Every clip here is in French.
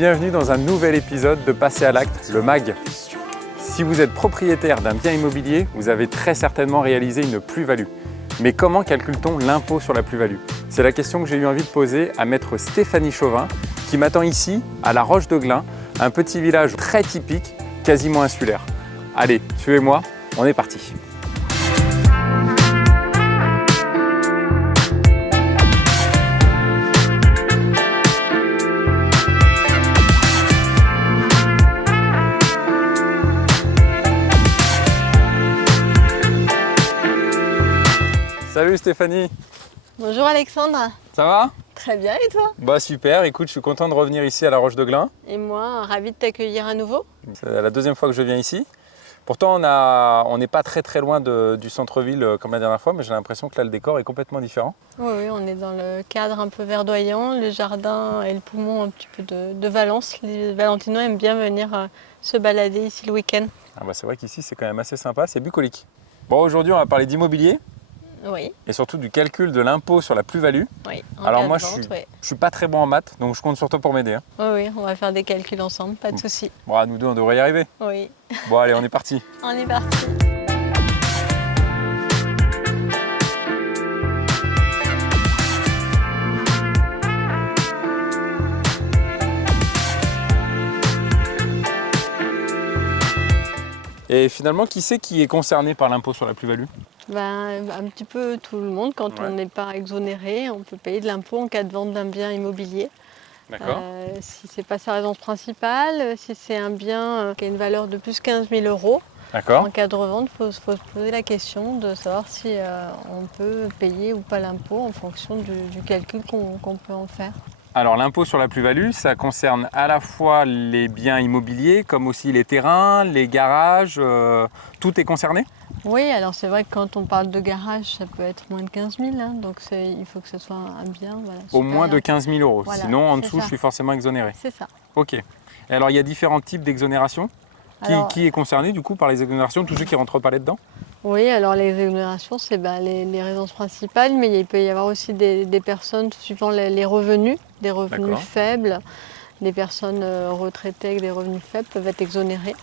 bienvenue dans un nouvel épisode de Passer à l'acte, le MAG. Si vous êtes propriétaire d'un bien immobilier, vous avez très certainement réalisé une plus-value. Mais comment calcule-t-on l'impôt sur la plus-value? C'est la question que j'ai eu envie de poser à maître Stéphanie Chauvin, qui m'attend ici, à La Roche-de-Glin, un petit village très typique, quasiment insulaire. Allez, suivez-moi, on est parti. Salut Stéphanie. Bonjour Alexandre. Ça va? Très bien, et toi? Bah super, écoute, je suis content de revenir ici à La Roche-de-Glin. Et moi, ravie de t'accueillir à nouveau. C'est la deuxième fois que je viens ici. Pourtant, on n'est pas très loin du centre-ville comme la dernière fois, mais j'ai l'impression que là, le décor est complètement différent. Oui, on est dans le cadre un peu verdoyant, le jardin et le poumon un petit peu de Valence. Les Valentinois aiment bien venir se balader ici le week-end. Ah bah c'est vrai qu'ici, c'est quand même assez sympa, c'est bucolique. Bon, aujourd'hui, on va parler d'immobilier. Oui. Et surtout du calcul de l'impôt sur la plus-value. Oui. Alors moi, je suis pas très bon en maths, donc je compte sur toi pour m'aider. Hein. Oui, on va faire des calculs ensemble, pas de souci. Bon, nous deux, on devrait y arriver. Oui. Bon, allez, on est parti. On est parti. Et finalement, qui c'est qui est concerné par l'impôt sur la plus-value? Un petit peu tout le monde. Quand on n'est pas exonéré, on peut payer de l'impôt en cas de vente d'un bien immobilier. D'accord. Si ce n'est pas sa résidence principale, si c'est un bien qui a une valeur de plus de 15 000 euros, D'accord. en cas de revente, il faut se poser la question de savoir si on peut payer ou pas l'impôt en fonction du calcul qu'on peut en faire. Alors l'impôt sur la plus-value, ça concerne à la fois les biens immobiliers comme aussi les terrains, les garages, tout est concerné? Oui, alors c'est vrai que quand on parle de garage, ça peut être moins de 15 000, hein, donc il faut que ce soit un bien. Voilà, au moins de 15 000 euros, voilà, sinon en dessous je suis forcément exonéré. C'est ça. Ok. Et alors il y a différents types d'exonération. Qui est concerné du coup par les exonérations, tous ceux qui ne rentrent pas là-dedans? Oui, alors les exonérations, c'est les résidences principales, mais il peut y avoir aussi des personnes suivant les revenus, des revenus faibles. Des personnes retraitées avec des revenus faibles peuvent être exonérées.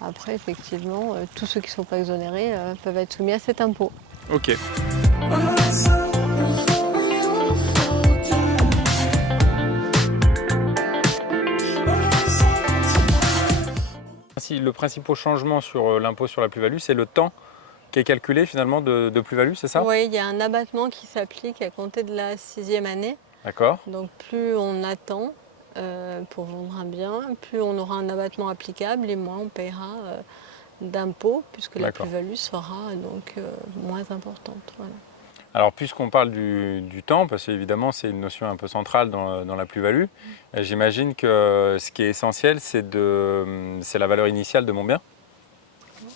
Après, effectivement, tous ceux qui ne sont pas exonérés peuvent être soumis à cet impôt. Ok. Le principal changement sur l'impôt sur la plus-value, c'est le temps qui est calculé finalement de plus-value, c'est ça? Oui, il y a un abattement qui s'applique à compter de la 6e année. D'accord. Donc plus on attend pour vendre un bien, plus on aura un abattement applicable et moins on paiera d'impôts puisque la plus-value sera donc moins importante. Voilà. Alors puisqu'on parle du temps, parce qu'évidemment c'est une notion un peu centrale dans la plus-value, j'imagine que ce qui est essentiel c'est la valeur initiale de mon bien?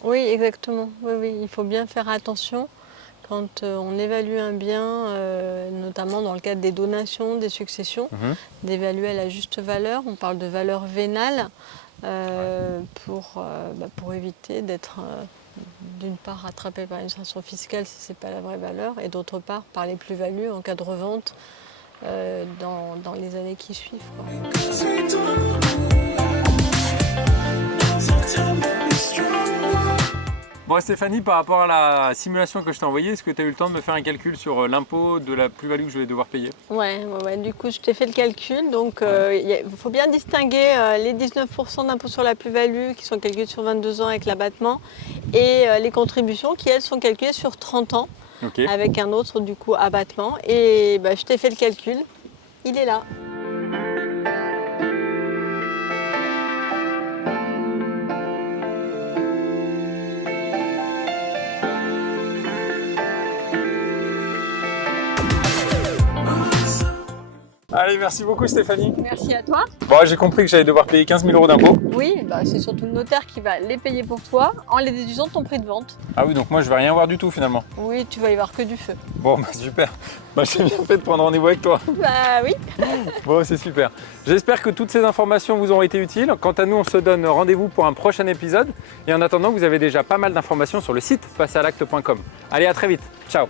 Oui, exactement. Oui, il faut bien faire attention quand on évalue un bien, notamment dans le cadre des donations, des successions, d'évaluer à la juste valeur. On parle de valeur vénale pour éviter d'être d'une part rattrapé par l'administration fiscale si ce n'est pas la vraie valeur, et d'autre part par les plus-values en cas de revente dans les années qui suivent. Bon Stéphanie, par rapport à la simulation que je t'ai envoyée, est-ce que tu as eu le temps de me faire un calcul sur l'impôt de la plus-value que je vais devoir payer? Ouais, du coup je t'ai fait le calcul, donc il faut bien distinguer les 19% d'impôt sur la plus-value qui sont calculés sur 22 ans avec l'abattement et les contributions qui elles sont calculées sur 30 ans avec un autre du coup abattement, et je t'ai fait le calcul, il est là. Allez, merci beaucoup Stéphanie. Merci à toi. Bon, j'ai compris que j'allais devoir payer 15 000 euros d'impôts. Oui, c'est surtout le notaire qui va les payer pour toi en les déduisant de ton prix de vente. Ah oui, donc moi je vais rien voir du tout finalement. Oui, tu vas y voir que du feu. Bon, super. J'ai bien fait de prendre rendez-vous avec toi. Bah oui. Bon, c'est super. J'espère que toutes ces informations vous auront été utiles. Quant à nous, on se donne rendez-vous pour un prochain épisode. Et en attendant, vous avez déjà pas mal d'informations sur le site passeralacte.com. Allez, à très vite. Ciao.